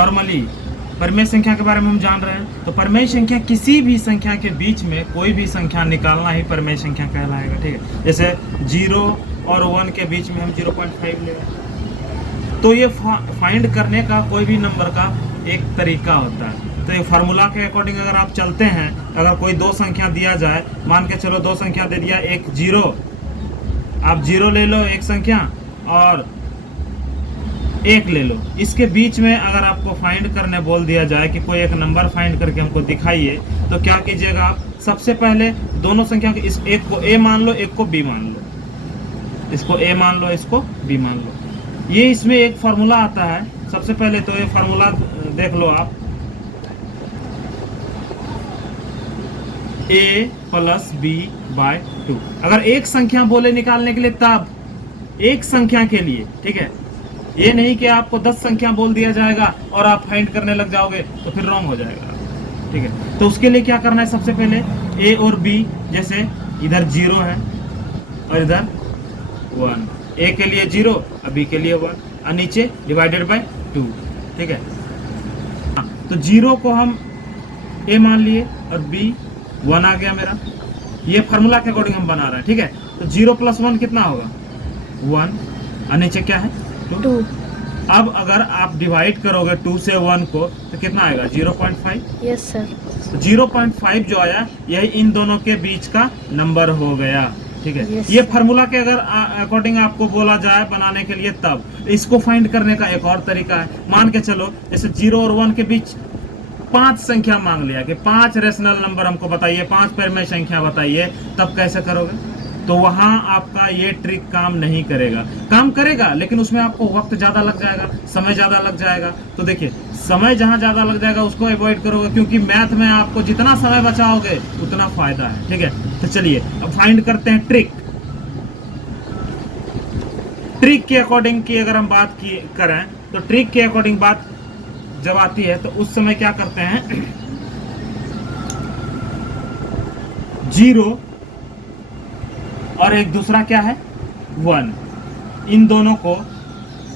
Normally परिमेय संख्या के बारे में हम जान रहे हैं। तो परिमेय संख्या किसी भी संख्या के बीच में कोई भी संख्या निकालना ही परिमेय संख्या कहलाएगा, ठीक है। जैसे 0 और 1 के बीच में हम 0.5 ले रहे हैं, तो ये फाइंड करने का कोई भी नंबर का एक तरीका होता है। तो ये फार्मूला के अकॉर्डिंग अगर आप चलते हैं, अगर कोई दो संख्या दिया जाए, मान के चलो दो संख्या दे दिया, एक 0, आप 0 ले लो एक संख्या और 1 ले लो, इसके बीच में अगर आपको फाइंड करने बोल दिया जाए कि कोई एक नंबर फाइंड करके हमको दिखाइए, तो क्या कीजिएगा आप? सबसे पहले दोनों संख्या के इस एक को A मान लो, एक को B मान लो, इसको A मान लो, इसको B मान लो। ये इसमें एक फार्मूला आता है। सबसे पहले तो ये फार्मूला देख लो आप, A + B/2। अगर एक संख्या बोले निकालने के लिए, तब एक संख्या के लिए, ठीक है। ये नहीं कि आपको 10 संख्या बोल दिया जाएगा और आप फाइंड करने लग जाओगे, तो फिर रॉन्ग हो जाएगा, ठीक है। तो उसके लिए क्या करना है? सबसे पहले A और B, जैसे इधर 0 है और इधर 1, A के लिए 0 और B के लिए 1, और नीचे /2, ठीक है। तो 0 को हम A मान लिए और B 1 आ गया मेरा। ये फार्मूला के अकॉर्डिंग हम बना रहे हैं, ठीक है। तो 0 + 1 कितना होगा? 1, और नीचे क्या है? 2। अब अगर आप डिवाइड करोगे 2 से 1 को, तो कितना आएगा? 0.5। Yes sir. तो 0.5 जो आया, यही इन दोनों के बीच का नंबर हो गया, ठीक है। Yes, ये फार्मूला के अगर अकॉर्डिंग आपको बोला जाए बनाने के लिए, तब इसको फाइंड करने का एक और तरीका है। मान के चलो जैसे 0 और 1 के बीच 5 संख्या मांग लिया कि 5 रेशनल नंबर हमको बताइए, 5 परिमेय संख्या बताइए, तब कैसे करोगे? तो वहां आपका ये ट्रिक काम नहीं करेगा। काम करेगा लेकिन उसमें आपको वक्त ज्यादा लग जाएगा, समय ज्यादा लग जाएगा। तो देखिए, समय जहां ज्यादा लग जाएगा उसको अवॉइड करोगे, क्योंकि मैथ में आपको जितना समय बचाओगे उतना फायदा है, ठीक है। तो चलिए अब फाइंड करते हैं ट्रिक। ट्रिक के अकॉर्डिंग की अगर हम बात करें, तो ट्रिक के अकॉर्डिंग बात जब आती है, तो उस समय क्या करते हैं? 0 और एक दूसरा क्या है? 1, इन दोनों को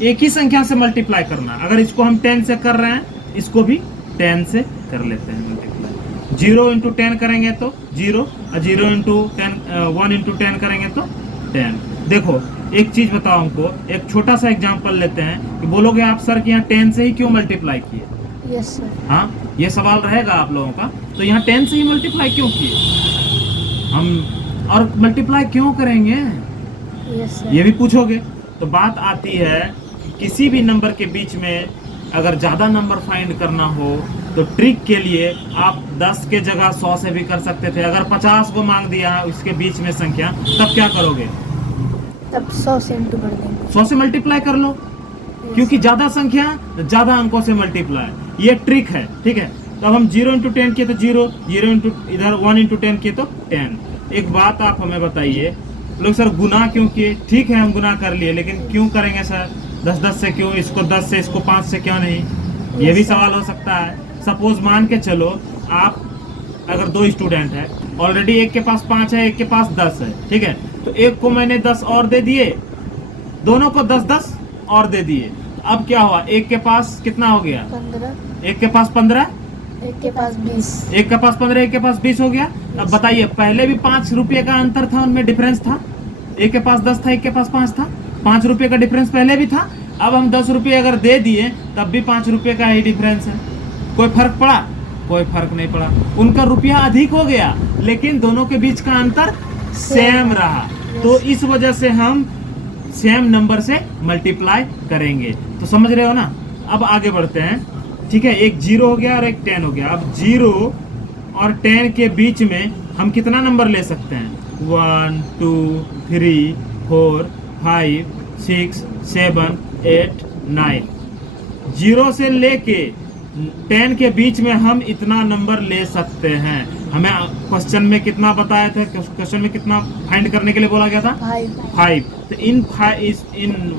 एक ही संख्या से मल्टीप्लाई करना। अगर इसको हम 10 से कर रहे हैं, इसको भी 10 से कर लेते हैं मल्टीप्लाई। 0 × 10 करेंगे तो 0, और 0 × 10 1 × 10 करेंगे तो 10। देखो एक चीज बताओ हमको, एक छोटा सा एग्जांपल लेते हैं कि बोलोगे आप सर कि यहाँ 10 से ही क्यों मल्टीप्लाई किए? Yes sir. हाँ, ये सवाल रहेगा आप लोगों का। तो यहाँ 10 से ही मल्टीप्लाई क्यों किए हम, और मल्टीप्लाई क्यों करेंगे? Yes sir. ये भी पूछोगे। तो बात आती है कि किसी भी नंबर के बीच में अगर ज्यादा नंबर फाइंड करना हो, तो ट्रिक के लिए आप 10 के जगह 100 से भी कर सकते थे। अगर 50 को मांग दिया उसके बीच में संख्या, तब क्या करोगे? तब 100 से इंटू कर देंगे। 100 से मल्टीप्लाई कर लो, क्योंकि ज्यादा संख्या ज्यादा अंकों से मल्टीप्लाई, ये ट्रिक है, ठीक है। तो अब हम 0 × 10 किए तो 0, 0 इधर 1 × 10 किए तो 10। एक बात आप हमें बताइए, लोग सर गुना क्यों किए? ठीक है हम गुना कर लिए, लेकिन क्यों करेंगे सर? 10 से क्यों? इसको 10 से, इसको 5 से क्यों नहीं? ये भी सवाल हो सकता है। सपोज मान के चलो आप अगर 2 स्टूडेंट है, ऑलरेडी एक के पास 5 है, एक के पास 10 है, ठीक है। तो एक को मैंने 10 और दे दिए, दोनों को 10-10 और दे दिए। अब क्या हुआ? एक के पास कितना हो गया? 15। एक के पास 15, एक के पास 20। एक के पास 15, एक के पास 20 हो गया। अब बताइए, पहले भी 5 रुपये का अंतर था, उनमें डिफरेंस था। एक के पास 10 था, एक के पास 5 था, 5 रुपये का डिफरेंस पहले भी था। अब हम 10 रुपये अगर दे दिए, तब भी 5 रुपये का ही डिफरेंस है। कोई फर्क पड़ा? कोई फर्क नहीं पड़ा। उनका रुपया अधिक हो गया, लेकिन दोनों के बीच का अंतर सेम रहा। तो इस वजह से हम सेम नंबर से मल्टीप्लाई करेंगे। तो समझ रहे हो ना? अब आगे बढ़ते हैं, ठीक है। एक 0 हो गया और एक 10 हो गया। अब 0 और 10 के बीच में हम कितना नंबर ले सकते हैं? 1 2 3 4 5 6 7 8 9। 0 से लेके 10 के बीच में हम इतना नंबर ले सकते हैं। हमें क्वेश्चन में कितना बताया था? क्वेश्चन में कितना फाइंड करने के लिए बोला गया था? 5। तो इन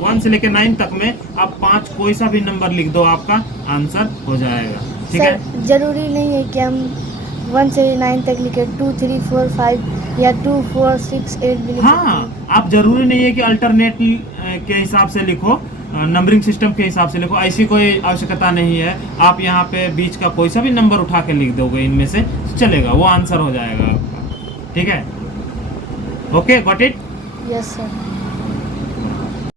1 से लेके 9 तक में आप 5 कोई सा भी नंबर लिख दो, आपका आंसर हो जाएगा, ठीक है। जरूरी नहीं है कि हम 1 से 9 तक लिखे, 2 3 4 5 या 2 4 6 8 भी लिख सकते हैं। हाँ, आप जरूरी नहीं है कि अल्टरनेट के हिसाब से लिखो। नंबरिंग सिस्टम के हिसाब से लिखो, ऐसी कोई आवश्यकता नहीं है। आप यहाँ पे बीच का कोई सा भी नंबर उठा के लिख दोगे इनमें से चलेगा, वो आंसर हो जाएगा आपका। ठीक है, okay, got it. Yes sir.